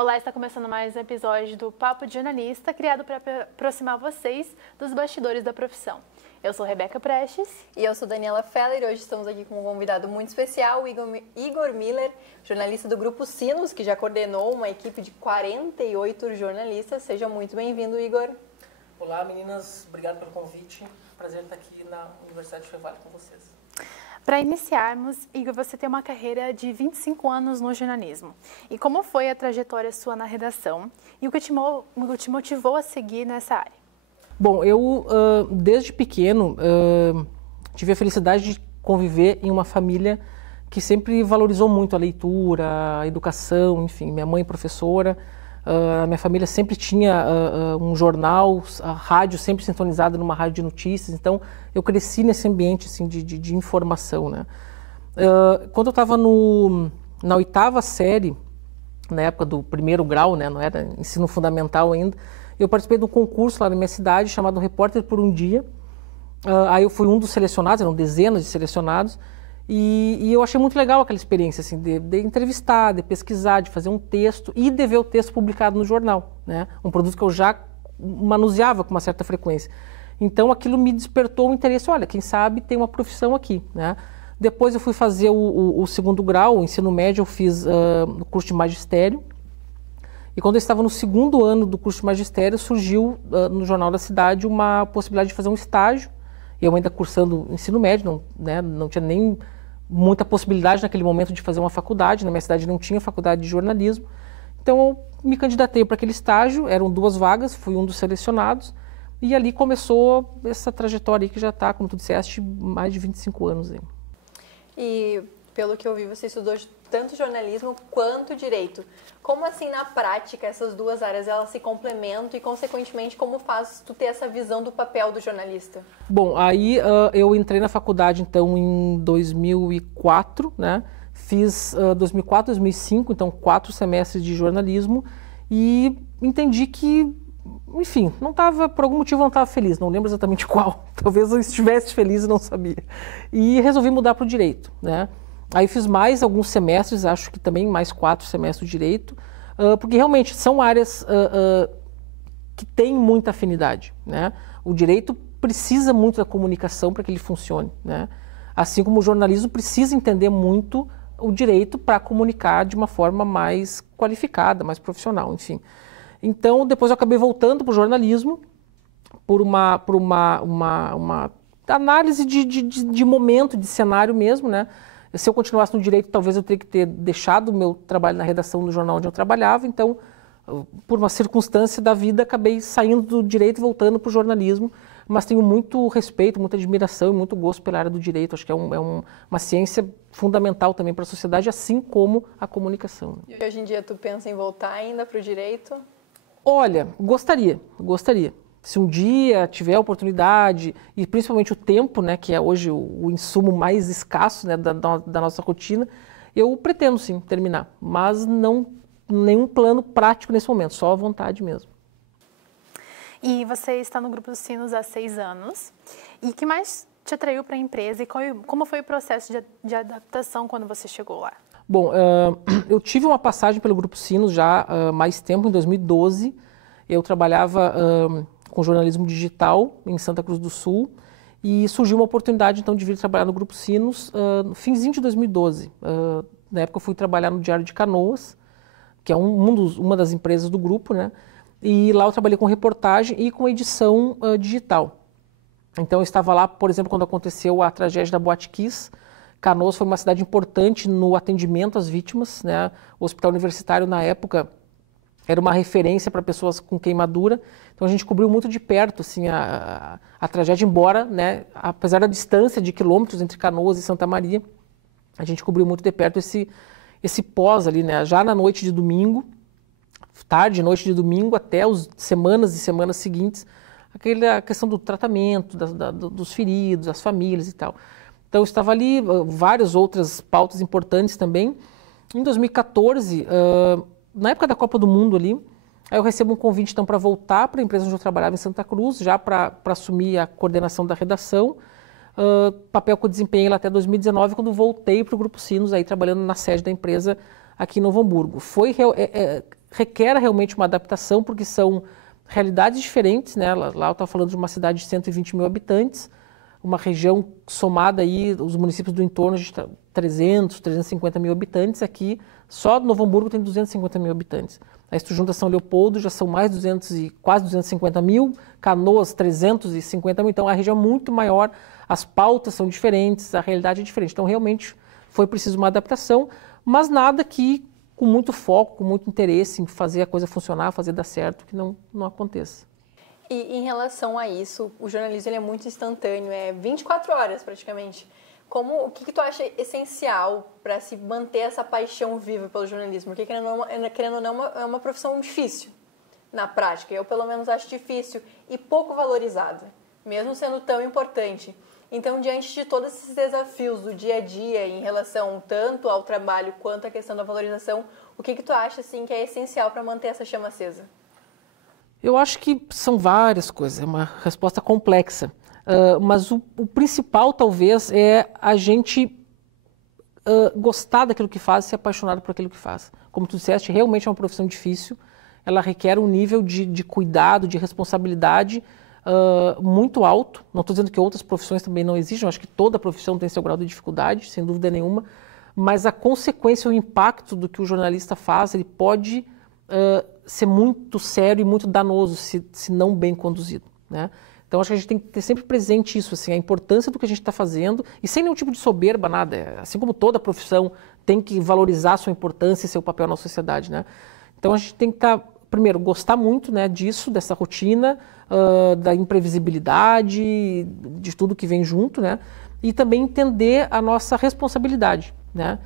Olá, está começando mais um episódio do Papo de Jornalista, criado para aproximar vocês dos bastidores da profissão. Eu sou Rebeca Prestes. E eu sou Daniela Feller. Hoje estamos aqui com um convidado muito especial, Igor Miller, jornalista do Grupo Sinos, que já coordenou uma equipe de 48 jornalistas. Seja muito bem-vindo, Igor. Olá, meninas. Obrigado pelo convite. Prazer estar aqui na Universidade de Fevale com vocês. Para iniciarmos, Igor, você tem uma carreira de 25 anos no jornalismo. E como foi a trajetória sua na redação? E o que te motivou a seguir nessa área? Bom, eu, desde pequeno, tive a felicidade de conviver em uma família que sempre valorizou muito a leitura, a educação, enfim. Minha mãe professora, a minha família sempre tinha um jornal, a rádio sempre sintonizada numa rádio de notícias, então eu cresci nesse ambiente assim, de informação, né? Quando eu estava na 8ª série, na época do primeiro grau, né, não era ensino fundamental ainda, eu participei de um concurso lá na minha cidade chamado Repórter por um Dia. Aí eu fui um dos selecionados, eram dezenas de selecionados, e eu achei muito legal aquela experiência, assim, de entrevistar, de pesquisar, de fazer um texto e de ver o texto publicado no jornal, né? Um produto que eu já manuseava com uma certa frequência. Então aquilo me despertou o interesse, olha, quem sabe tem uma profissão aqui, né? Depois eu fui fazer o segundo grau, o ensino médio, eu fiz o curso de magistério. E quando eu estava no segundo ano do curso de magistério, surgiu no Jornal da Cidade uma possibilidade de fazer um estágio. Eu ainda cursando ensino médio, não tinha nem muita possibilidade naquele momento de fazer uma faculdade. Na minha cidade não tinha faculdade de jornalismo. Então eu me candidatei para aquele estágio, eram 2 vagas, fui um dos selecionados. E ali começou essa trajetória aí que já está, como tu disseste, mais de 25 anos. Aí. E pelo que eu vi, você estudou tanto jornalismo quanto direito. Como assim, na prática, essas duas áreas elas se complementam e, consequentemente, como faz tu ter essa visão do papel do jornalista? Bom, aí eu entrei na faculdade, então, em 2004, né? Fiz 2004, 2005, então 4 semestres de jornalismo e entendi que, enfim, por algum motivo eu não estava feliz, não lembro exatamente qual. Talvez eu estivesse feliz e não sabia. E resolvi mudar para o direito, né? Aí fiz mais alguns semestres, acho que também mais 4 semestres de direito, porque realmente são áreas que têm muita afinidade, né? O direito precisa muito da comunicação para que ele funcione, né? Assim como o jornalismo precisa entender muito o direito para comunicar de uma forma mais qualificada, mais profissional, enfim. Então, depois eu acabei voltando para o jornalismo por uma análise de momento, de cenário mesmo, né? Se eu continuasse no direito, talvez eu teria que ter deixado o meu trabalho na redação do jornal onde eu trabalhava. Então, por uma circunstância da vida, acabei saindo do direito e voltando para o jornalismo. Mas tenho muito respeito, muita admiração e muito gosto pela área do direito. Acho que é uma ciência fundamental também para a sociedade, assim como a comunicação. E hoje em dia tu pensa em voltar ainda para o direito? Olha, gostaria. Se um dia tiver a oportunidade, e principalmente o tempo, né, que é hoje o insumo mais escasso, né, da nossa rotina, eu pretendo sim terminar, mas não nenhum plano prático nesse momento, só a vontade mesmo. E você está no Grupo dos Sinos há 6 anos, e o que mais te atraiu para a empresa e como foi o processo de adaptação quando você chegou lá? Bom, eu tive uma passagem pelo Grupo Sinos já há mais tempo, em 2012, eu trabalhava com jornalismo digital em Santa Cruz do Sul e surgiu uma oportunidade então de vir trabalhar no Grupo Sinos no finzinho de 2012. Na época eu fui trabalhar no Diário de Canoas, que é uma das empresas do grupo, né? E lá eu trabalhei com reportagem e com edição digital. Então eu estava lá, por exemplo, quando aconteceu a tragédia da Boate Kiss. Canoas foi uma cidade importante no atendimento às vítimas, né? O hospital universitário na época era uma referência para pessoas com queimadura, então a gente cobriu muito de perto assim, a tragédia, embora, né, apesar da distância de quilômetros entre Canoas e Santa Maria, a gente cobriu muito de perto esse pós ali, né, já na noite de domingo, tarde, noite de domingo, até as semanas e semanas seguintes, a questão do tratamento, dos feridos, as famílias e tal. Então estava ali, várias outras pautas importantes também. Em 2014, na época da Copa do Mundo ali, aí eu recebo um convite então para voltar para a empresa onde eu trabalhava em Santa Cruz, já para assumir a coordenação da redação, papel que eu desempenhei lá até 2019, quando voltei para o Grupo Sinos, aí trabalhando na sede da empresa aqui em Novo Hamburgo. requer realmente uma adaptação, porque são realidades diferentes, né? Lá eu estava falando de uma cidade de 120 mil habitantes, uma região somada aí, os municípios do entorno de 300, 350 mil habitantes, aqui só Novo Hamburgo tem 250 mil habitantes. Aí se tu junta São Leopoldo, já são mais quase 250 mil, Canoas 350 mil, então a região é muito maior, as pautas são diferentes, a realidade é diferente. Então realmente foi preciso uma adaptação, mas nada que com muito foco, com muito interesse em fazer a coisa funcionar, fazer dar certo, que não aconteça. E em relação a isso, o jornalismo ele é muito instantâneo, é 24 horas praticamente. O que tu acha essencial para se manter essa paixão viva pelo jornalismo? Porque, querendo ou não, é uma profissão difícil na prática. Eu, pelo menos, acho difícil e pouco valorizada, mesmo sendo tão importante. Então, diante de todos esses desafios do dia a dia em relação tanto ao trabalho quanto à questão da valorização, o que tu acha assim, que é essencial para manter essa chama acesa? Eu acho que são várias coisas, é uma resposta complexa. Mas o principal, talvez, é a gente gostar daquilo que faz e ser apaixonado por aquilo que faz. Como tu disseste, realmente é uma profissão difícil, ela requer um nível de cuidado, de responsabilidade muito alto. Não estou dizendo que outras profissões também não exigem, eu acho que toda profissão tem seu grau de dificuldade, sem dúvida nenhuma, mas a consequência, o impacto do que o jornalista faz, ele pode ser muito sério e muito danoso se não bem conduzido, né? Então, acho que a gente tem que ter sempre presente isso, assim, a importância do que a gente está fazendo, e sem nenhum tipo de soberba, nada. Assim como toda profissão tem que valorizar a sua importância e seu papel na sociedade, né? Então, a gente tem que primeiro, gostar muito, né, disso, dessa rotina, da imprevisibilidade, de tudo que vem junto, né? E também entender a nossa responsabilidade, né?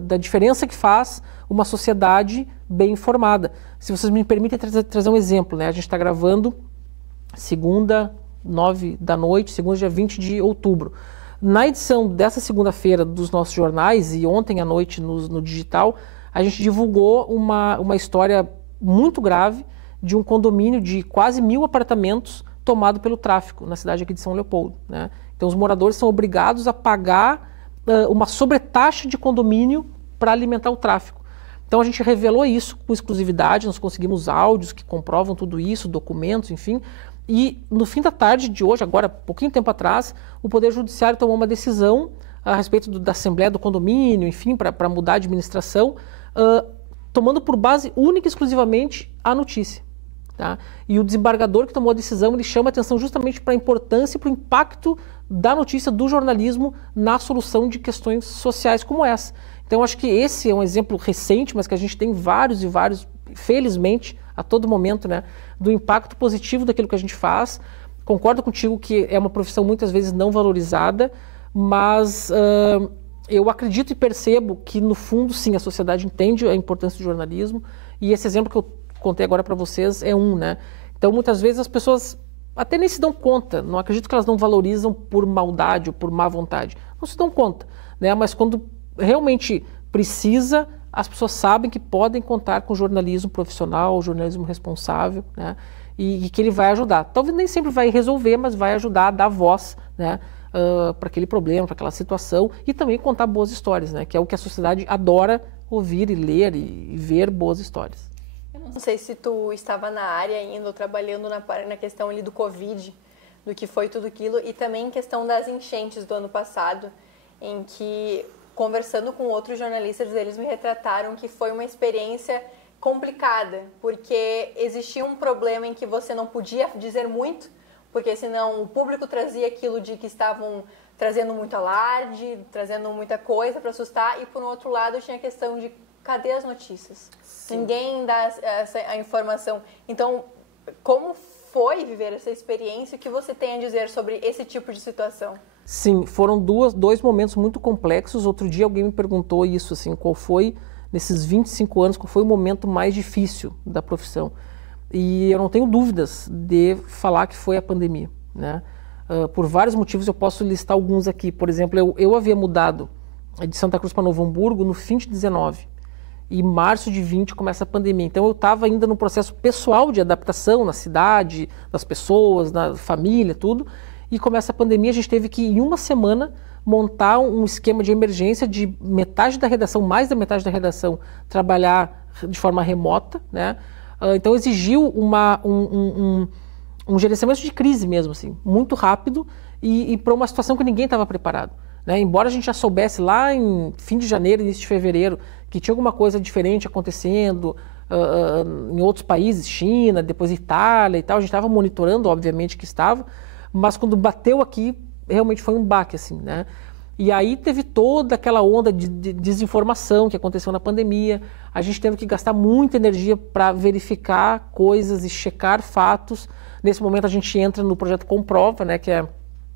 Da diferença que faz uma sociedade bem informada. Se vocês me permitem trazer um exemplo, né? A gente está gravando segunda, 9 da noite, segunda, dia 20 de outubro. Na edição dessa segunda-feira dos nossos jornais e ontem à noite no digital, a gente divulgou uma história muito grave de um condomínio de quase 1.000 apartamentos tomado pelo tráfico na cidade aqui de São Leopoldo, né? Então os moradores são obrigados a pagar uma sobretaxa de condomínio para alimentar o tráfico. Então a gente revelou isso com exclusividade, nós conseguimos áudios que comprovam tudo isso, documentos, enfim. E no fim da tarde de hoje, agora, pouquinho tempo atrás, o Poder Judiciário tomou uma decisão a respeito da Assembleia do Condomínio, enfim, para mudar a administração, tomando por base única e exclusivamente a notícia. Tá? E o desembargador que tomou a decisão, ele chama atenção justamente para a importância e para o impacto da notícia, do jornalismo na solução de questões sociais como essa. Então, acho que esse é um exemplo recente, mas que a gente tem vários e vários, felizmente, a todo momento, né, do impacto positivo daquilo que a gente faz. Concordo contigo que é uma profissão muitas vezes não valorizada, mas eu acredito e percebo que, no fundo, sim, a sociedade entende a importância do jornalismo, e esse exemplo que eu contei agora para vocês é né? Então, muitas vezes as pessoas até nem se dão conta, não acredito que elas não valorizam por maldade ou por má vontade, não se dão conta, né? Mas quando realmente precisa, as pessoas sabem que podem contar com jornalismo profissional, jornalismo responsável, né? E que ele vai ajudar. Talvez nem sempre vai resolver, mas vai ajudar a dar voz, né, para aquele problema, para aquela situação, e também contar boas histórias, né, que é o que a sociedade adora ouvir e ler e ver boas histórias. Eu não sei se tu estava na área ainda, trabalhando na questão ali do Covid, do que foi tudo aquilo, e também em questão das enchentes do ano passado, em que, conversando com outros jornalistas, eles me retrataram que foi uma experiência complicada, porque existia um problema em que você não podia dizer muito, porque senão o público trazia aquilo de que estavam trazendo muito alarde, trazendo muita coisa para assustar, e por outro lado tinha a questão de cadê as notícias? Sim. Ninguém dá a informação. Então, como foi viver essa experiência? O que você tem a dizer sobre esse tipo de situação? Sim, foram dois momentos muito complexos. Outro dia alguém me perguntou isso, assim, qual foi, nesses 25 anos, qual foi o momento mais difícil da profissão? E eu não tenho dúvidas de falar que foi a pandemia, né? Por vários motivos, eu posso listar alguns aqui. Por exemplo, eu havia mudado de Santa Cruz para Novo Hamburgo no fim de 19, e em março de 20 começa a pandemia. Então eu estava ainda no processo pessoal de adaptação na cidade, das pessoas, na família, tudo, e começa a pandemia. A gente teve que, em uma semana, montar um esquema de emergência de metade da redação, mais da metade da redação, trabalhar de forma remota, né? Então exigiu um gerenciamento de crise mesmo, assim, muito rápido e para uma situação que ninguém estava preparado, né? Embora a gente já soubesse lá em fim de janeiro, início de fevereiro, que tinha alguma coisa diferente acontecendo em outros países, China, depois Itália e tal, a gente estava monitorando, obviamente que estava, mas quando bateu aqui, realmente foi um baque, assim, né? E aí teve toda aquela onda de desinformação que aconteceu na pandemia, a gente tendo que gastar muita energia para verificar coisas e checar fatos. Nesse momento a gente entra no projeto Comprova, né, que é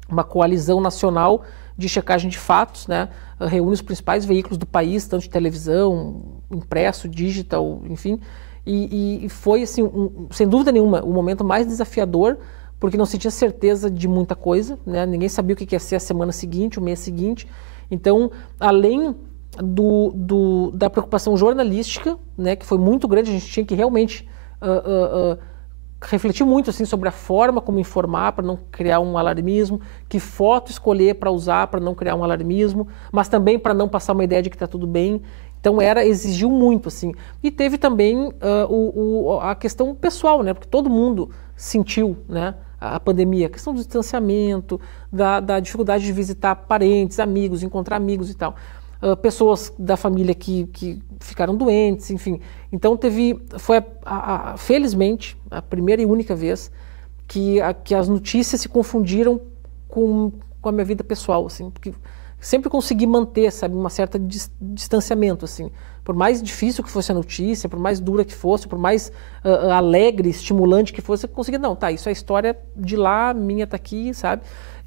uma coalizão nacional de checagem de fatos, né, reúne os principais veículos do país, tanto de televisão, impresso, digital, enfim, e foi, assim, sem dúvida nenhuma, o momento mais desafiador, porque não se tinha certeza de muita coisa, né? Ninguém sabia o que ia ser a semana seguinte, o mês seguinte. Então, além da preocupação jornalística, né, que foi muito grande, a gente tinha que realmente refletir muito assim, sobre a forma como informar para não criar um alarmismo, que foto escolher para usar para não criar um alarmismo, mas também para não passar uma ideia de que está tudo bem. Então exigiu muito, assim. E teve também a questão pessoal, né? Porque todo mundo sentiu, né, a pandemia, a questão do distanciamento, da dificuldade de visitar parentes, amigos, encontrar amigos e tal. Pessoas da família que ficaram doentes, enfim. Então foi felizmente a primeira e única vez que as notícias se confundiram com a minha vida pessoal, assim, porque sempre consegui manter, sabe, uma certa distanciamento, assim. Por mais difícil que fosse a notícia, por mais dura que fosse, por mais alegre, estimulante que fosse, eu conseguia, não, tá, isso é a história de lá, minha tá aqui, sabe?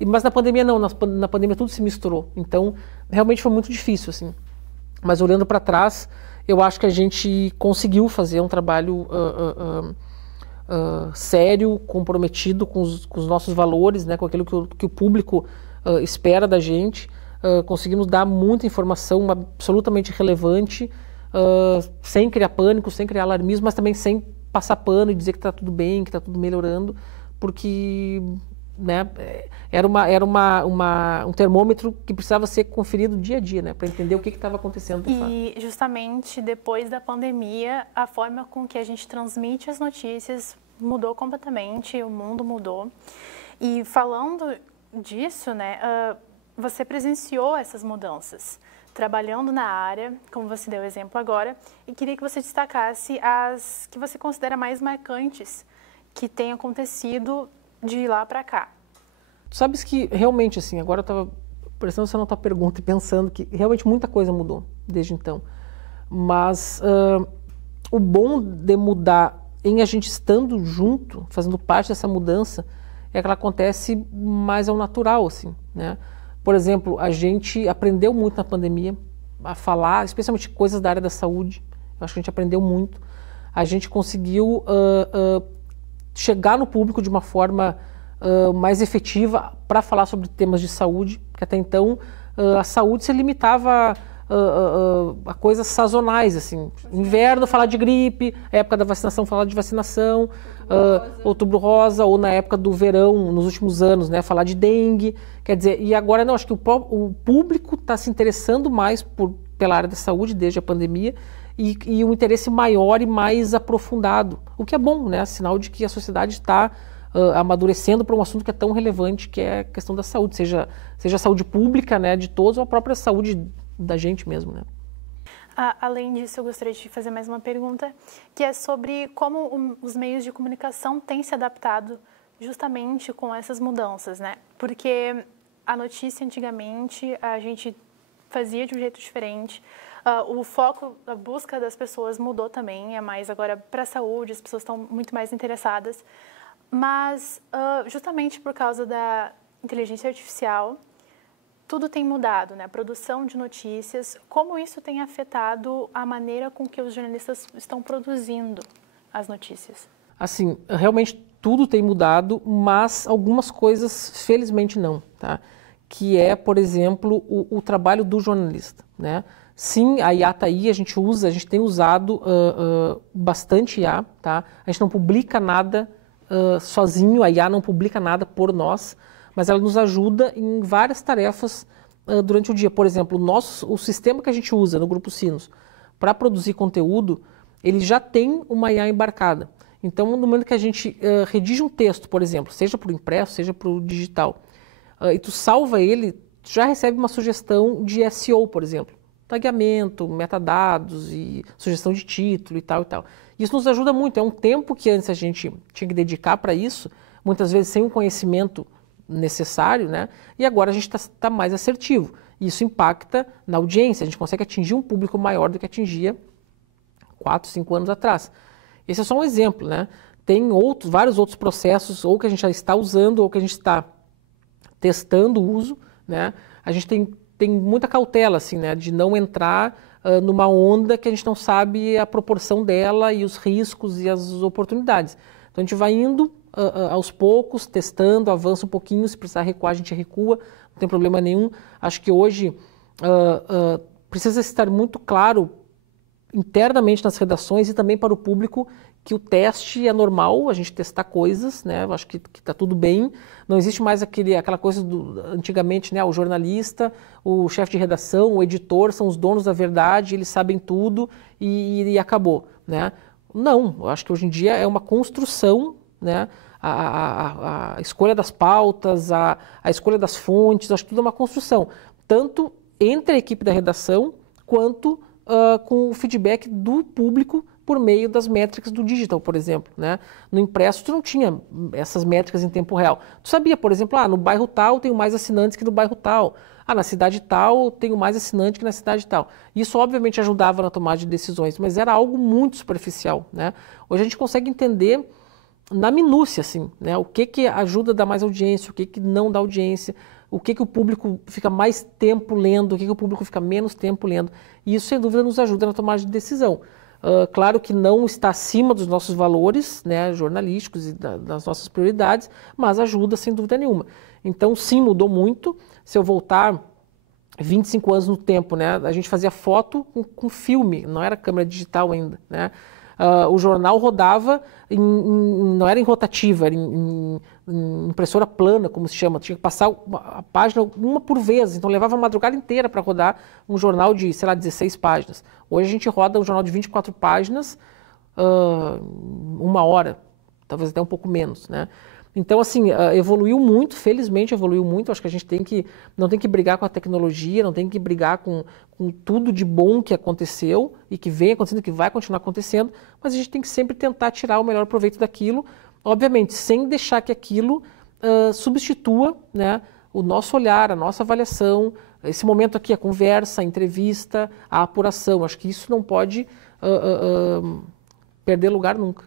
Mas na pandemia não, na pandemia tudo se misturou. Então, realmente foi muito difícil, assim. Mas olhando para trás, eu acho que a gente conseguiu fazer um trabalho sério, comprometido com os nossos valores, né, com aquilo que o público espera da gente. Conseguimos dar muita informação absolutamente relevante, sem criar pânico, sem criar alarmismo, mas também sem passar pano e dizer que está tudo bem, que está tudo melhorando, porque, né, era um termômetro que precisava ser conferido dia a dia, né, para entender o que estava acontecendo de fato. E justamente depois da pandemia, a forma com que a gente transmite as notícias mudou completamente, o mundo mudou. E falando disso, né, você presenciou essas mudanças, trabalhando na área, como você deu exemplo agora, e queria que você destacasse as que você considera mais marcantes que têm acontecido de lá para cá. Tu sabes que realmente, assim, agora eu estava prestando atenção na tua pergunta e pensando que realmente muita coisa mudou desde então. Mas o bom de mudar em a gente estando junto, fazendo parte dessa mudança, é que ela acontece mais ao natural, assim, né? Por exemplo, a gente aprendeu muito na pandemia a falar, especialmente coisas da área da saúde. Eu acho que a gente aprendeu muito. A gente conseguiu chegar no público de uma forma mais efetiva para falar sobre temas de saúde, porque até então a saúde se limitava a coisas sazonais, assim. Inverno, falar de gripe, época da vacinação, falar de vacinação, outubro rosa, ou na época do verão, nos últimos anos, né, falar de dengue. Quer dizer, e agora não, acho que o público está se interessando mais pela área da saúde desde a pandemia e um interesse maior e mais aprofundado, o que é bom, né, sinal de que a sociedade está amadurecendo para um assunto que é tão relevante, que é a questão da saúde, seja a saúde pública, né, de todos, ou a própria saúde da gente mesmo, né. Além disso, eu gostaria de fazer mais uma pergunta, que é sobre como os meios de comunicação têm se adaptado justamente com essas mudanças, né? Porque a notícia antigamente a gente fazia de um jeito diferente, o foco, a busca das pessoas mudou também, é mais agora para a saúde, as pessoas estão muito mais interessadas, mas justamente por causa da inteligência artificial, tudo tem mudado, né? A produção de notícias, como isso tem afetado a maneira com que os jornalistas estão produzindo as notícias? Assim, realmente tudo tem mudado, mas algumas coisas, felizmente, não, tá? Que é, por exemplo, o trabalho do jornalista, né? Sim, a IA está aí, a gente tem usado bastante IA, tá? A gente não publica nada sozinho, a IA não publica nada por nós, mas ela nos ajuda em várias tarefas durante o dia. Por exemplo, o sistema que a gente usa no Grupo Sinos para produzir conteúdo, ele já tem uma IA embarcada. Então, no momento que a gente redige um texto, por exemplo, seja para o impresso, seja para o digital, e tu salva ele, tu já recebe uma sugestão de SEO, por exemplo. Tagueamento, metadados e sugestão de título e tal e tal. Isso nos ajuda muito, é um tempo que antes a gente tinha que dedicar para isso, muitas vezes sem um conhecimento necessário, né? E agora a gente está mais assertivo. Isso impacta na audiência, a gente consegue atingir um público maior do que atingia 4, 5 anos atrás. Esse é só um exemplo, né? Tem vários outros processos, ou que a gente já está usando, ou que a gente está testando o uso, né? A gente tem muita cautela, assim, né? De não entrar numa onda que a gente não sabe a proporção dela e os riscos e as oportunidades. Então a gente vai indo aos poucos, testando, avança um pouquinho, se precisar recuar a gente recua, não tem problema nenhum. Acho que hoje precisa estar muito claro internamente nas redações e também para o público que o teste é normal, a gente testar coisas, né? Eu acho que está tudo bem. Não existe mais aquela coisa antigamente, né? O jornalista, o chefe de redação, o editor são os donos da verdade, eles sabem tudo e acabou, né? Não, eu acho que hoje em dia é uma construção, né? A escolha das pautas, a escolha das fontes, acho que tudo é uma construção, tanto entre a equipe da redação quanto com o feedback do público por meio das métricas do digital, por exemplo, né? No impresso tu não tinha essas métricas em tempo real. Tu sabia, por exemplo, no bairro tal tenho mais assinantes que no bairro tal. Na cidade tal tenho mais assinantes que na cidade tal. Isso obviamente ajudava na tomada de decisões, mas era algo muito superficial, né? Hoje a gente consegue entender na minúcia, assim, né? O que ajuda a dar mais audiência, o que não dá audiência, o que o público fica mais tempo lendo, o que o público fica menos tempo lendo. E isso, sem dúvida, nos ajuda na tomada de decisão. Claro que não está acima dos nossos valores, né, jornalísticos e das nossas prioridades, mas ajuda sem dúvida nenhuma. Então, sim, mudou muito. Se eu voltar 25 anos no tempo, né, a gente fazia foto com filme, não era câmera digital ainda, né? O jornal rodava, não era em rotativa, era em impressora plana, como se chama. Tinha que passar a página uma por vez, então levava a madrugada inteira para rodar um jornal de, sei lá, 16 páginas. Hoje a gente roda um jornal de 24 páginas, 1 hora, talvez até um pouco menos, né? Então, assim, evoluiu muito, felizmente evoluiu muito. Acho que a gente não tem que brigar com a tecnologia, não tem que brigar com tudo de bom que aconteceu e que vem acontecendo, que vai continuar acontecendo, mas a gente tem que sempre tentar tirar o melhor proveito daquilo, obviamente, sem deixar que aquilo substitua, né, o nosso olhar, a nossa avaliação, esse momento aqui, a conversa, a entrevista, a apuração. Acho que isso não pode perder lugar nunca.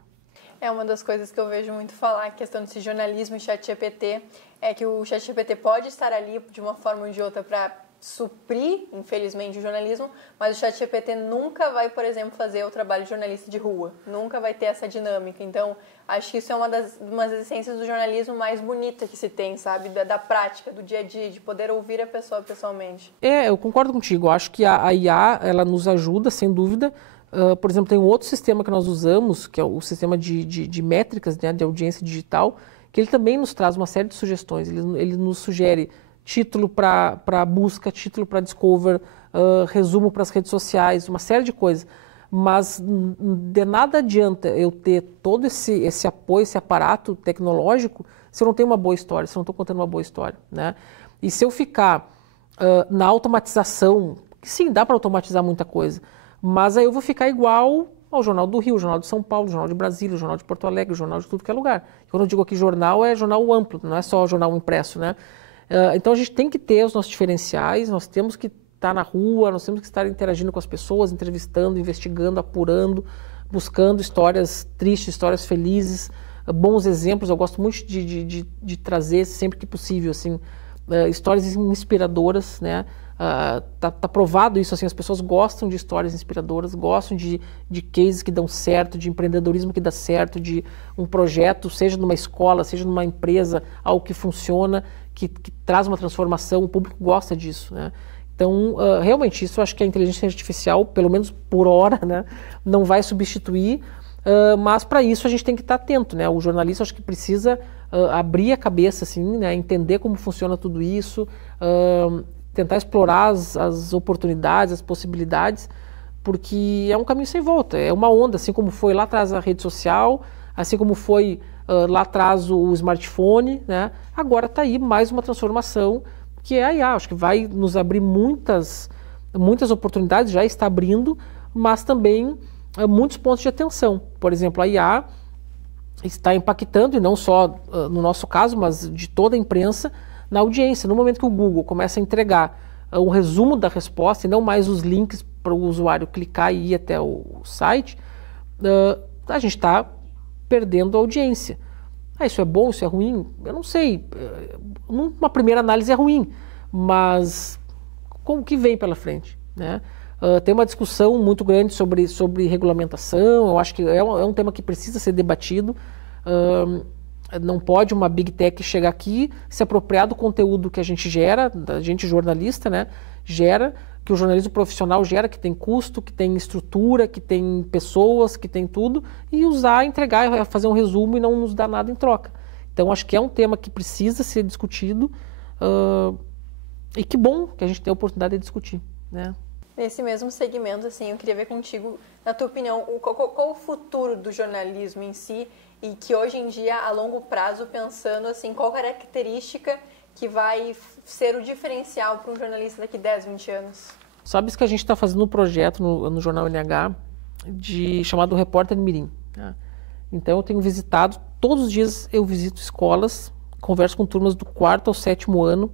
É uma das coisas que eu vejo muito falar, a questão desse jornalismo e ChatGPT, é que o ChatGPT pode estar ali de uma forma ou de outra para suprir, infelizmente, o jornalismo, mas o ChatGPT nunca vai, por exemplo, fazer o trabalho de jornalista de rua, nunca vai ter essa dinâmica. Então, acho que isso é uma das essências do jornalismo mais bonita que se tem, sabe? Da prática, do dia a dia, de poder ouvir a pessoa pessoalmente. Eu concordo contigo. Eu acho que a IA, ela nos ajuda, sem dúvida. Por exemplo, tem um outro sistema que nós usamos, que é o sistema de métricas, né, de audiência digital, que ele também nos traz uma série de sugestões. Ele nos sugere título para busca, título para discover, resumo para as redes sociais, uma série de coisas. Mas de nada adianta eu ter todo esse apoio, esse aparato tecnológico, se eu não tenho uma boa história, se eu não estou contando uma boa história, né? E se eu ficar na automatização, que sim, dá para automatizar muita coisa, mas aí eu vou ficar igual ao Jornal do Rio, Jornal de São Paulo, Jornal de Brasília, Jornal de Porto Alegre, Jornal de tudo que é lugar. Quando eu digo aqui jornal, é jornal amplo, não é só jornal impresso, né? Então a gente tem que ter os nossos diferenciais, nós temos que estar na rua, nós temos que estar interagindo com as pessoas, entrevistando, investigando, apurando, buscando histórias tristes, histórias felizes, bons exemplos. Eu gosto muito de trazer, sempre que possível, assim, histórias inspiradoras, né? Tá provado isso, assim, as pessoas gostam de histórias inspiradoras, gostam de cases que dão certo, de empreendedorismo que dá certo, de um projeto, seja numa escola, seja numa empresa, algo que funciona, que traz uma transformação, o público gosta disso, né? Então, realmente, isso eu acho que a inteligência artificial, pelo menos por hora, né, não vai substituir, mas para isso a gente tem que estar atento, né? O jornalista acho que precisa abrir a cabeça, assim, né, entender como funciona tudo isso, tentar explorar as oportunidades, as possibilidades, porque é um caminho sem volta, é uma onda, assim como foi lá atrás a rede social, assim como foi lá atrás o smartphone, né? Agora está aí mais uma transformação que é a IA. Acho que vai nos abrir muitas oportunidades, já está abrindo, mas também muitos pontos de atenção. Por exemplo, a IA está impactando, e não só no nosso caso, mas de toda a imprensa, na audiência. No momento que o Google começa a entregar um resumo da resposta e não mais os links para o usuário clicar e ir até o site, a gente está perdendo a audiência. Isso é bom, isso é ruim? Eu não sei. Numa primeira análise é ruim, mas como que vem pela frente, né? Tem uma discussão muito grande sobre regulamentação. Eu acho que é um tema que precisa ser debatido. Não pode uma Big Tech chegar aqui, se apropriar do conteúdo que a gente gera, da gente jornalista, né, gera, que o jornalismo profissional gera, que tem custo, que tem estrutura, que tem pessoas, que tem tudo, e usar, entregar, fazer um resumo e não nos dar nada em troca. Então, acho que é um tema que precisa ser discutido, e que bom que a gente tem a oportunidade de discutir, né? Nesse mesmo segmento, assim, eu queria ver contigo, na tua opinião, qual o futuro do jornalismo em si, e que hoje em dia, a longo prazo, pensando assim, qual característica que vai ser o diferencial para um jornalista daqui 10, 20 anos? Sabes que a gente está fazendo um projeto no Jornal NH chamado Repórter Mirim, tá? Então eu tenho visitado, todos os dias eu visito escolas, converso com turmas do 4º ao 7º ano,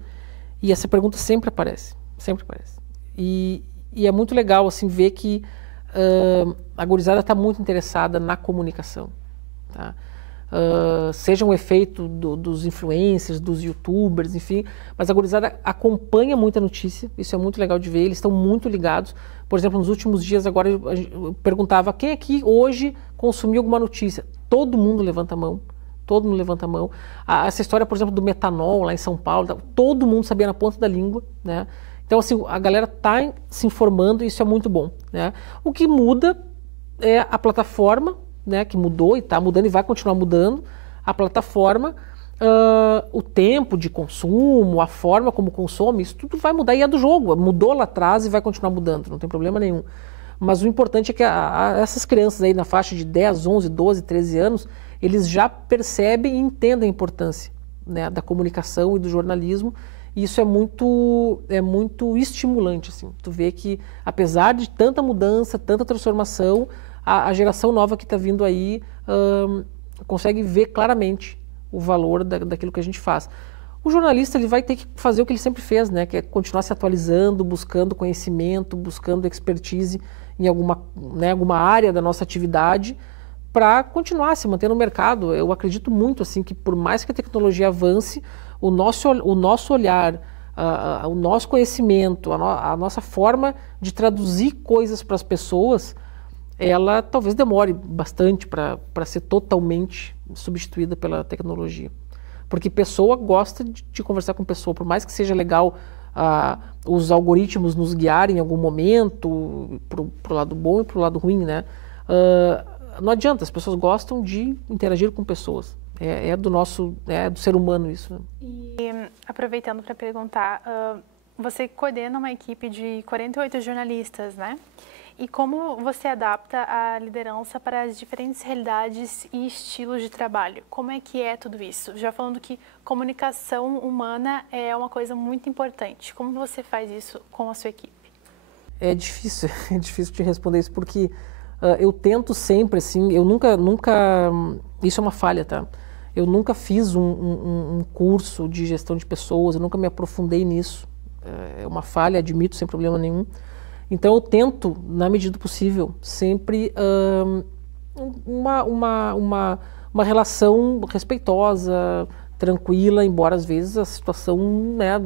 e essa pergunta sempre aparece, sempre aparece. E é muito legal assim, ver que a gurizada está muito interessada na comunicação. Tá? Seja um efeito dos influencers, dos youtubers, enfim, mas a gurizada acompanha muita notícia, isso é muito legal de ver, eles estão muito ligados. Por exemplo, nos últimos dias agora eu perguntava quem aqui hoje consumiu alguma notícia. Todo mundo levanta a mão, todo mundo levanta a mão. Essa história, por exemplo, do metanol lá em São Paulo, todo mundo sabia na ponta da língua, né? Então, assim, a galera está se informando e isso é muito bom, né? O que muda é a plataforma, né, que mudou e está mudando e vai continuar mudando, a plataforma, o tempo de consumo, a forma como consome, isso tudo vai mudar e é do jogo, mudou lá atrás e vai continuar mudando, não tem problema nenhum. Mas o importante é que essas crianças aí na faixa de 10, 11, 12, 13 anos, eles já percebem e entendem a importância, né, da comunicação e do jornalismo, e isso é muito estimulante, assim. Tu vê que, apesar de tanta mudança, tanta transformação, a geração nova que está vindo aí consegue ver claramente o valor daquilo que a gente faz. O jornalista ele vai ter que fazer o que ele sempre fez, né? Que é continuar se atualizando, buscando conhecimento, buscando expertise em alguma área da nossa atividade para continuar se manter no mercado. Eu acredito muito assim que por mais que a tecnologia avance, o nosso olhar, o nosso conhecimento, a nossa forma de traduzir coisas para as pessoas, ela talvez demore bastante para ser totalmente substituída pela tecnologia. Porque pessoa gosta de conversar com pessoa, por mais que seja legal os algoritmos nos guiarem em algum momento, para o lado bom e para o lado ruim, né? Não adianta, as pessoas gostam de interagir com pessoas. É do ser humano isso. Né? E aproveitando para perguntar, você coordena uma equipe de 48 jornalistas, né? E como você adapta a liderança para as diferentes realidades e estilos de trabalho? Como é que é tudo isso? Já falando que comunicação humana é uma coisa muito importante. Como você faz isso com a sua equipe? É difícil te responder isso, porque eu tento sempre, assim, eu nunca, isso é uma falha, tá? Eu nunca fiz um curso de gestão de pessoas, eu nunca me aprofundei nisso. É uma falha, admito, sem problema nenhum. Então eu tento, na medida do possível, sempre uma relação respeitosa, tranquila, embora às vezes a situação, né,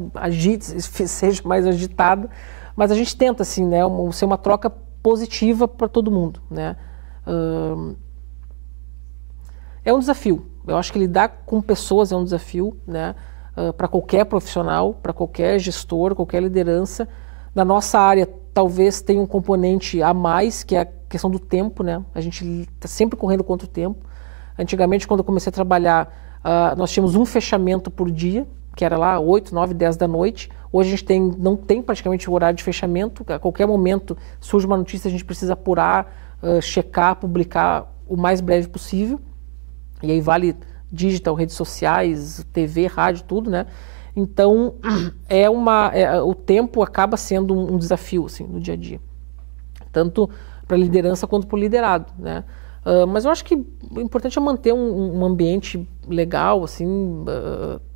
seja mais agitada, mas a gente tenta assim, né, ser uma troca positiva para todo mundo, né? É um desafio. Eu acho que lidar com pessoas é um desafio, né? Para qualquer profissional, para qualquer gestor, qualquer liderança. Na nossa área, talvez tenha um componente a mais, que é a questão do tempo, né? A gente está sempre correndo contra o tempo. Antigamente, quando eu comecei a trabalhar, nós tínhamos um fechamento por dia, que era lá 8, 9, 10 da noite. Hoje a gente não tem praticamente o horário de fechamento, a qualquer momento surge uma notícia, a gente precisa apurar, checar, publicar o mais breve possível. E aí vale digital, redes sociais, TV, rádio, tudo, né? Então, o tempo acaba sendo um desafio, assim, no dia a dia. Tanto para a liderança quanto para o liderado, né? Mas eu acho que o importante é manter um ambiente legal, assim,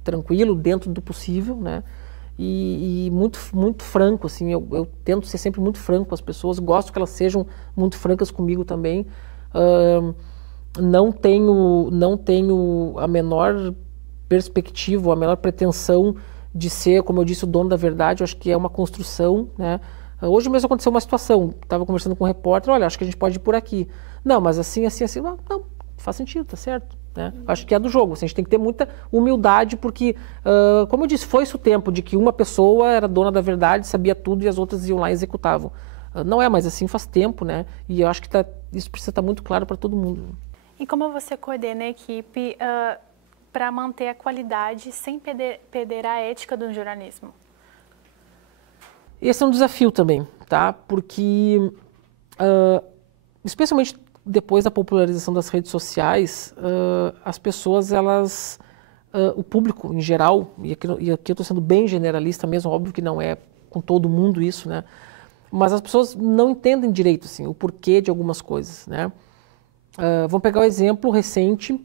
tranquilo, dentro do possível, né? E muito, muito franco, assim, eu tento ser sempre muito franco com as pessoas, gosto que elas sejam muito francas comigo também. Não tenho a menor perspectiva, a menor pretensão de ser, como eu disse, o dono da verdade. Eu acho que é uma construção, né? Hoje mesmo aconteceu uma situação, estava conversando com um repórter, olha, acho que a gente pode ir por aqui. Não, mas assim, não, faz sentido, tá certo. Né? Acho que é do jogo, assim, a gente tem que ter muita humildade, porque, como eu disse, foi-se o tempo de que uma pessoa era dona da verdade, sabia tudo e as outras iam lá e executavam. Não é mais assim, faz tempo, né? E eu acho que isso precisa estar muito claro para todo mundo. E como você coordena a equipe para manter a qualidade sem perder a ética do jornalismo? Esse é um desafio também, tá? Porque, especialmente depois da popularização das redes sociais, as pessoas, o público em geral, e aqui eu estou sendo bem generalista mesmo, óbvio que não é com todo mundo isso, né? Mas as pessoas não entendem direito, assim, o porquê de algumas coisas, né? Vamos pegar o exemplo recente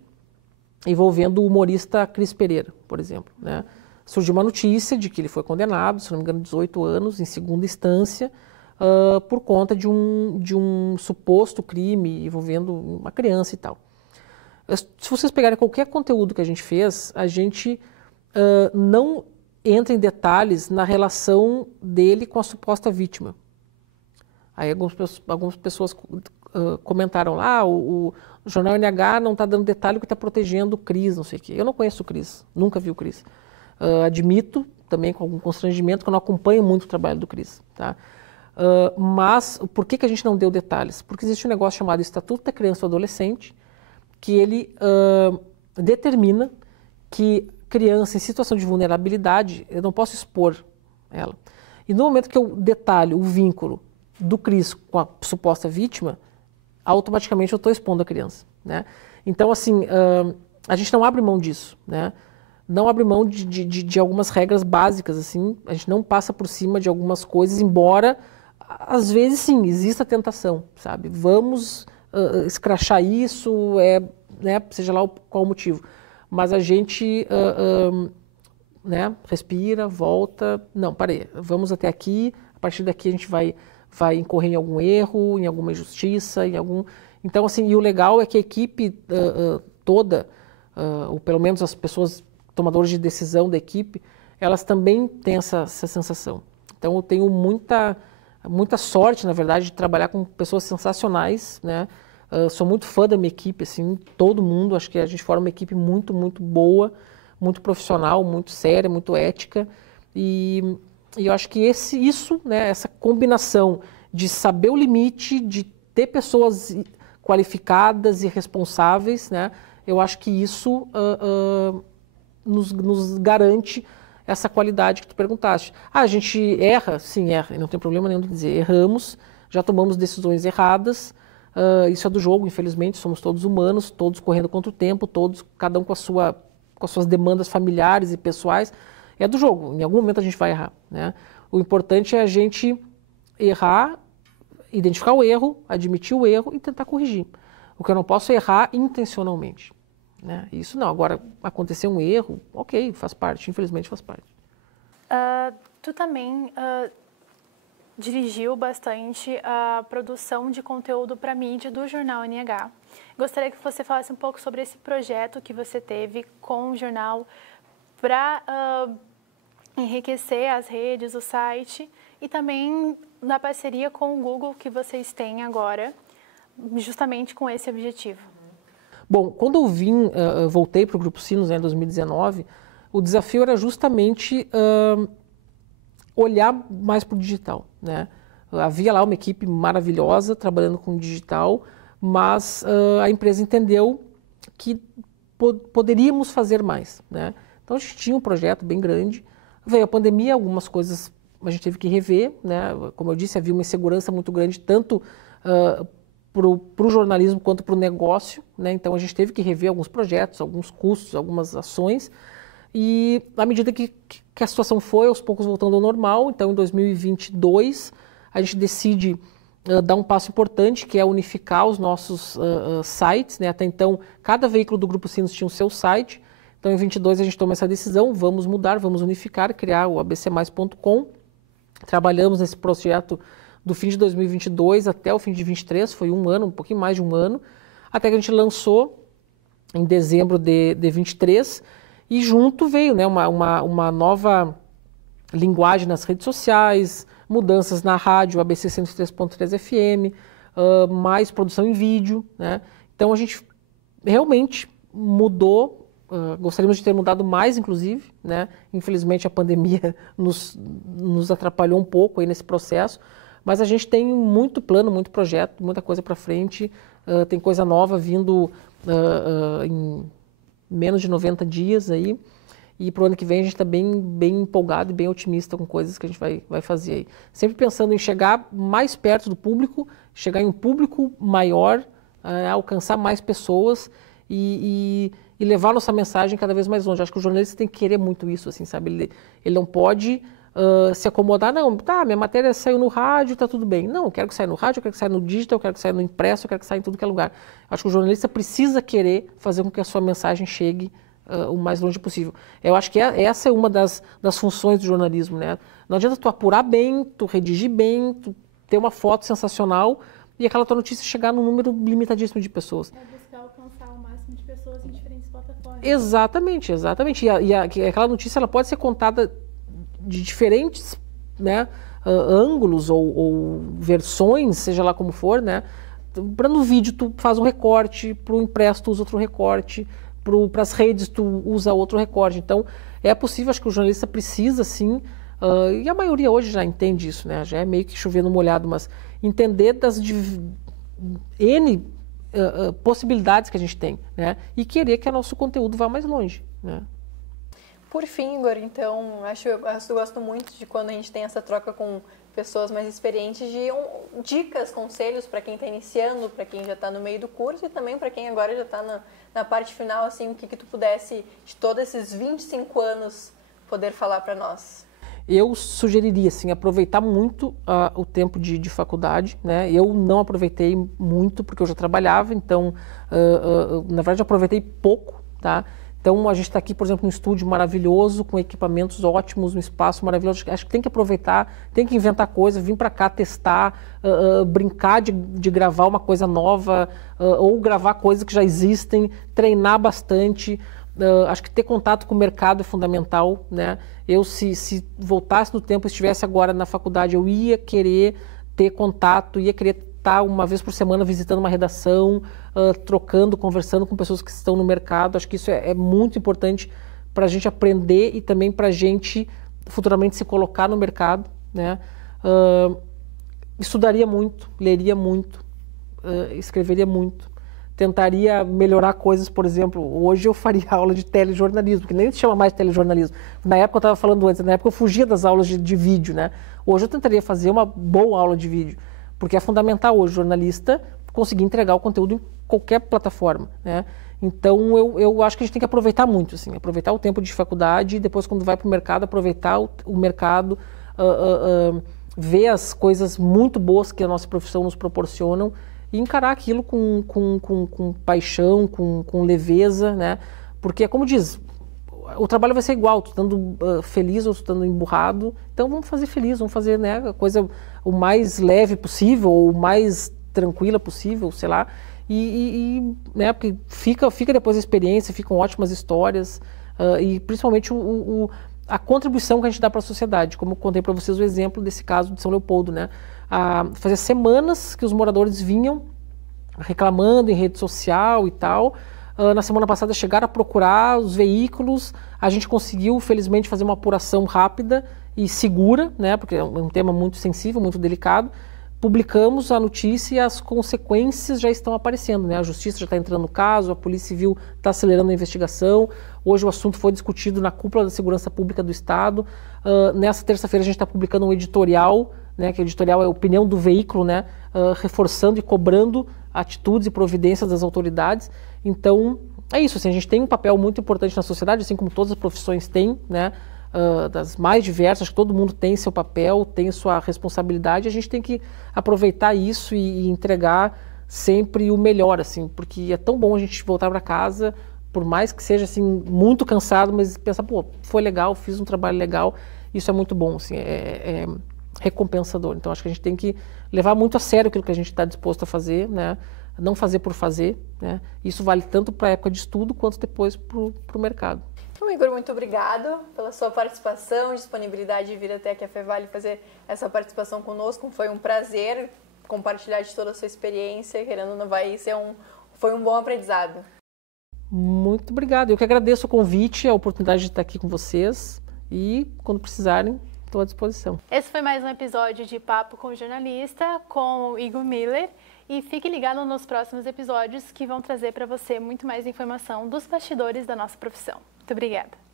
envolvendo o humorista Cris Pereira, por exemplo, né? Surgiu uma notícia de que ele foi condenado, se não me engano, 18 anos, em segunda instância, por conta de um suposto crime envolvendo uma criança e tal. Se vocês pegarem qualquer conteúdo que a gente fez, a gente não entra em detalhes na relação dele com a suposta vítima. Aí algumas pessoas comentaram lá, o jornal NH não está dando detalhe que está protegendo o Cris, não sei o quê. Eu não conheço o Cris, nunca vi o Cris. Admito também com algum constrangimento que eu não acompanho muito o trabalho do Cris, tá? Mas por que a gente não deu detalhes? Porque existe um negócio chamado Estatuto da Criança e do Adolescente, que ele determina que criança em situação de vulnerabilidade, eu não posso expor ela. E no momento que eu detalho o vínculo do Cris com a suposta vítima, automaticamente eu estou expondo a criança, né? Então, assim, a gente não abre mão disso, né? Não abre mão de algumas regras básicas, assim, a gente não passa por cima de algumas coisas, embora, às vezes, sim, exista tentação, sabe? Vamos escrachar isso, né, seja lá qual o motivo. Mas a gente, né, respira, volta, não, parei, vamos até aqui, a partir daqui a gente vai incorrer em algum erro, em alguma injustiça, Então, assim, e o legal é que a equipe toda, ou pelo menos as pessoas tomadores de decisão da equipe, elas também têm essa sensação. Então, eu tenho muita sorte, na verdade, de trabalhar com pessoas sensacionais, né? Sou muito fã da minha equipe, assim, todo mundo, acho que a gente forma uma equipe muito, muito boa, muito profissional, muito séria, muito ética, e eu acho que isso, né, essa combinação de saber o limite, de ter pessoas qualificadas e responsáveis, né, eu acho que isso nos garante essa qualidade que tu perguntaste. A gente erra? Sim, erra, e não tem problema nenhum de dizer. Erramos, já tomamos decisões erradas, isso é do jogo, infelizmente, somos todos humanos, todos correndo contra o tempo, cada um com as suas demandas familiares e pessoais. É do jogo, em algum momento a gente vai errar, né? O importante é a gente errar, identificar o erro, admitir o erro e tentar corrigir. O que eu não posso é errar intencionalmente, né? Isso não. Agora, acontecer um erro, ok, faz parte, infelizmente faz parte. Tu também dirigiu bastante a produção de conteúdo para mídia do jornal NH. Gostaria que você falasse um pouco sobre esse projeto que você teve com o jornal para enriquecer as redes, o site, e também na parceria com o Google que vocês têm agora, justamente com esse objetivo. Bom, quando eu voltei para o Grupo Sinos, né, em 2019, o desafio era justamente olhar mais para o digital, né? Havia lá uma equipe maravilhosa trabalhando com digital, mas a empresa entendeu que poderíamos fazer mais, né? Então a gente tinha um projeto bem grande, Veio a pandemia, algumas coisas a gente teve que rever, né? Como eu disse, havia uma insegurança muito grande, tanto para o jornalismo quanto para o negócio, né? Então a gente teve que rever alguns projetos, alguns custos, algumas ações, e à medida que a situação foi, aos poucos voltando ao normal, então em 2022 a gente decide dar um passo importante, que é unificar os nossos sites, né? Até então cada veículo do Grupo Sinos tinha o seu site, então em 2022 a gente toma essa decisão, vamos mudar, vamos unificar, criar o abcmais.com. Trabalhamos nesse projeto do fim de 2022 até o fim de 2023, foi um ano, um pouquinho mais de um ano, até que a gente lançou em dezembro de 2023, e junto veio, né, uma nova linguagem nas redes sociais, mudanças na rádio ABC 103.3 FM, mais produção em vídeo, né? Então a gente realmente mudou. Gostaríamos de ter mudado mais, inclusive, né? Infelizmente a pandemia nos atrapalhou um pouco aí nesse processo, mas a gente tem muito plano, muito projeto, muita coisa para frente, tem coisa nova vindo em menos de 90 dias aí, e para o ano que vem a gente está bem empolgado e bem otimista com coisas que a gente vai fazer aí. Sempre pensando em chegar mais perto do público, chegar em um público maior, alcançar mais pessoas e levar nossa mensagem cada vez mais longe. Acho que o jornalista tem que querer muito isso, assim, sabe? Ele não pode se acomodar, não, tá, minha matéria saiu no rádio, tá tudo bem. Não, eu quero que saia no rádio, eu quero que saia no digital, eu quero que saia no impresso, eu quero que saia em tudo que é lugar. Acho que o jornalista precisa querer fazer com que a sua mensagem chegue o mais longe possível. Eu acho que essa é uma das funções do jornalismo, né? Não adianta tu apurar bem, tu redigir bem, tu ter uma foto sensacional e aquela tua notícia chegar num número limitadíssimo de pessoas. É buscar alcançar o máximo de pessoas em diferentes plataformas. Exatamente, exatamente. E aquela notícia ela pode ser contada de diferentes, né, ângulos ou versões, seja lá como for, né? Para no vídeo tu faz um recorte, para o impresso tu usa outro recorte, para as redes tu usa outro recorte. Então é possível, acho que o jornalista precisa sim, e a maioria hoje já entende isso, né? Já é meio que chovendo molhado, mas entender das N possibilidades que a gente tem, né? E querer que o nosso conteúdo vá mais longe, né? Por fim, Igor, então, eu gosto muito de quando a gente tem essa troca com pessoas mais experientes de dicas, conselhos para quem está iniciando, para quem já está no meio do curso e também para quem agora já está na parte final, assim, o que tu pudesse, de todos esses 25 anos, poder falar para nós. Eu sugeriria, assim, aproveitar muito o tempo de faculdade, né? Eu não aproveitei muito porque eu já trabalhava, então, na verdade, eu aproveitei pouco, tá? Então, a gente está aqui, por exemplo, num estúdio maravilhoso, com equipamentos ótimos, um espaço maravilhoso. Acho que tem que aproveitar, tem que inventar coisa, vir para cá testar, brincar de gravar uma coisa nova, ou gravar coisas que já existem, treinar bastante. Acho que ter contato com o mercado é fundamental, né? Eu, se voltasse no tempo, estivesse agora na faculdade, eu ia querer ter contato, ia querer estar uma vez por semana visitando uma redação, trocando, conversando com pessoas que estão no mercado. Acho que isso é muito importante para a gente aprender e também para a gente futuramente se colocar no mercado, né? Estudaria muito, leria muito, escreveria muito, tentaria melhorar coisas. Por exemplo, hoje eu faria aula de telejornalismo, que nem se chama mais telejornalismo. Na época eu estava falando antes, na época eu fugia das aulas de vídeo, né? Hoje eu tentaria fazer uma boa aula de vídeo, porque é fundamental hoje o jornalista conseguir entregar o conteúdo em qualquer plataforma, né? Então eu acho que a gente tem que aproveitar muito, assim, aproveitar o tempo de faculdade e depois, quando vai para o mercado, aproveitar o mercado, ver as coisas muito boas que a nossa profissão nos proporcionam e encarar aquilo com paixão, com leveza, né? Porque, como diz, o trabalho vai ser igual, tu estando feliz ou tu estando emburrado, então vamos fazer feliz, vamos fazer, né, a coisa o mais leve possível, ou o mais tranquila possível, sei lá, né, porque fica depois a experiência, ficam ótimas histórias, e principalmente a contribuição que a gente dá para a sociedade, como eu contei para vocês o exemplo desse caso de São Leopoldo, né? Fazia semanas que os moradores vinham reclamando em rede social e tal. Na semana passada chegaram a procurar os veículos, a gente conseguiu, felizmente, fazer uma apuração rápida e segura, né, porque é um tema muito sensível, muito delicado. Publicamos a notícia e as consequências já estão aparecendo, né? A justiça já está entrando no caso, a Polícia Civil está acelerando a investigação, Hoje o assunto foi discutido na cúpula da Segurança Pública do Estado. Nessa terça-feira a gente está publicando um editorial, né, que o editorial é a opinião do veículo, né, reforçando e cobrando atitudes e providências das autoridades. Então, é isso, assim, a gente tem um papel muito importante na sociedade, assim como todas as profissões têm, né, das mais diversas, acho que todo mundo tem seu papel, tem sua responsabilidade, a gente tem que aproveitar isso e entregar sempre o melhor, assim, porque é tão bom a gente voltar para casa, por mais que seja assim muito cansado, mas pensar, pô, foi legal, fiz um trabalho legal, isso é muito bom, assim, é recompensador. Então acho que a gente tem que levar muito a sério aquilo que a gente está disposto a fazer, né? Não fazer por fazer, né? Isso vale tanto para a época de estudo quanto depois para o mercado. Então, Igor, muito obrigado pela sua participação, disponibilidade de vir até aqui a Fevale fazer essa participação conosco. Foi um prazer compartilhar de toda a sua experiência, querendo ou não foi um bom aprendizado. Muito obrigado. Eu que agradeço o convite, a oportunidade de estar aqui com vocês e quando precisarem, estou à disposição. Esse foi mais um episódio de Papo com o Jornalista com o Igor Miller e fique ligado nos próximos episódios que vão trazer para você muito mais informação dos bastidores da nossa profissão. Muito obrigada.